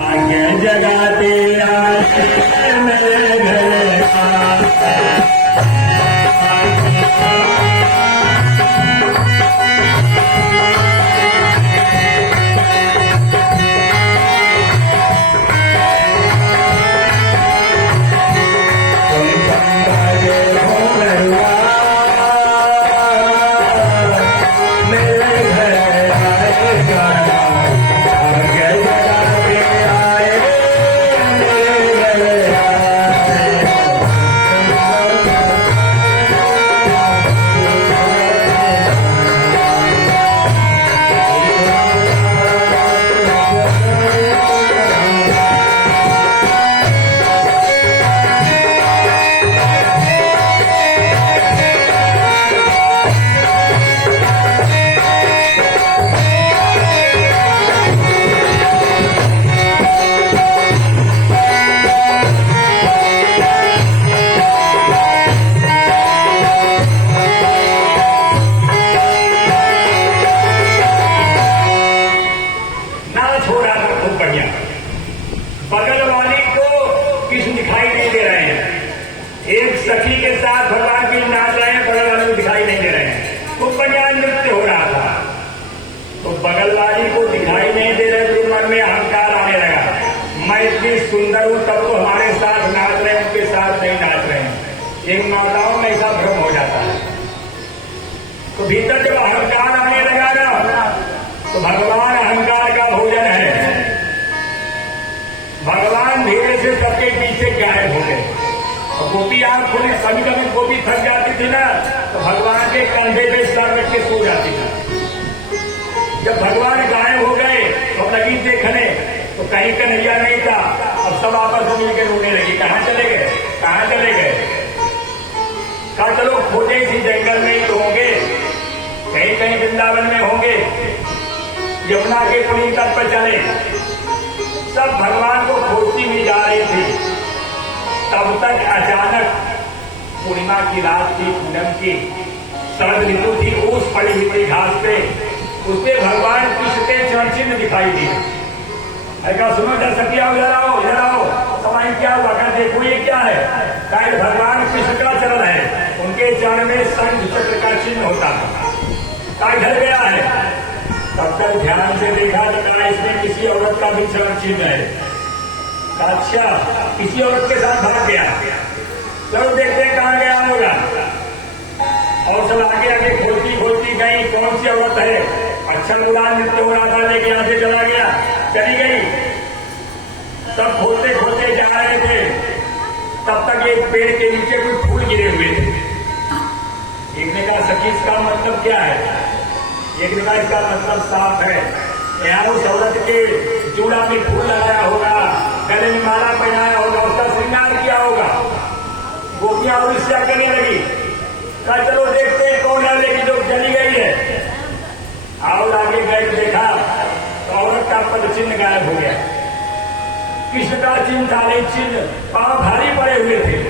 आगे जगाते आए मेरे घर बगल वाले को कृष्ण दिखाई नहीं दे रहे हैं। एक सखी के साथ भगवान की नाच रहे हैं, बगल वाले को दिखाई नहीं दे रहे हैं। तो बढ़िया नृत्य हो रहा था, तो बगल वाली को दिखाई नहीं दे रहे तो मन में अहंकार आने लगा। मैं इतनी सुंदर हूं तब तो हमारे साथ नाच रहे हैं, उनके साथ नहीं नाच रहे हैं। एक माताओं में ऐसा भ्रम हो जाता है। तो भीतर जब अहंकार आने लगा ना, तो भगवान अहंकार का भोजन है। भगवान धीरे से सबके पीछे गायब हो गए। और गोपी आंख खोली, कभी कभी गोपी थक जाती थी ना, तो भगवान के कंधे पे सर रख के सो जाती थी। जब भगवान गायब हो गए तो लगी देखने, तो कहीं कन्हैया नहीं था। अब सब आपस में मिलकर रोने लगी, कहाँ चले गए, कहाँ चले गए। कहा चलो खोजे इसी जंगल में ही तो होंगे, कहीं कहीं वृंदावन में होंगे, यमुना के पुलिस तट पर चले। सब भगवान को खोजती हुई जा रही थी। तब तक अचानक पूर्णिमा की रात थी, पूनम की शरद ऋतु थी, ओस पड़ी हुई घास पे, उसपे भगवान कृष्ण के चरण चिन्ह दिखाई दिए। कहा सुनो जरा सखिया, इधर आओ, इधर आओ, समाई क्या हुआ, कहा देखो ये क्या है। शायद भगवान कृष्ण का चरण है, उनके चरण में शंख चक्र का चिन्ह होता था। कहा इधर गया है। तब तक ध्यान से देखा तो कहा इसमें किसी औरत का भी चरण चिन्ह है। अच्छा, किसी औरत के साथ भाग गया, चलो देखते हैं कहाँ गया होगा। और सब आगे आगे खोलती खोलती गई, कौन सी औरत है। अच्छा उड़ान नृत्य हो रहा था, लेकिन यहाँ से चला गया, चली गई। सब खोलते खोलते जा रहे थे, तब तक एक पेड़ के नीचे कुछ फूल गिरे हुए थे। एक ने कहा सखी इसका मतलब क्या है। एक ने कहा इसका मतलब साफ है, यहाँ उस औरत के जोड़ा में फूल लगाया होगा, गले में माला पहनाया होगा, उसका श्रृंगार किया होगा। गोपियां और ईर्ष्या करने लगी। कहा चलो देखते हैं कौन है, लेकिन जो चली गई है। आओ आगे गए, देखा तो औरत का पद चिन्ह गायब हो गया। कृष्ण का चिन्ह था, नहीं चिन्ह पांव भारी पड़े हुए थे।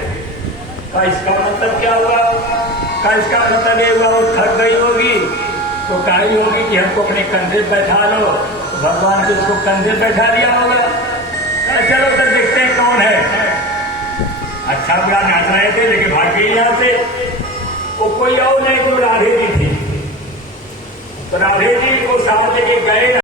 कहा इसका मतलब क्या हुआ। कहा इसका मतलब ये हुआ वो थक गई होगी, तो कही होगी कि हमको अपने कंधे बैठा लो, तो भगवान ने उसको कंधे बैठा दिया होगा। चलो तक देखते हैं कौन है। अच्छा बुरा नाच रहे थे, लेकिन भाग गई यहाँ से। वो कोई और नहीं, कोई राधे जी थी। तो राधे जी को साथ लेके गए।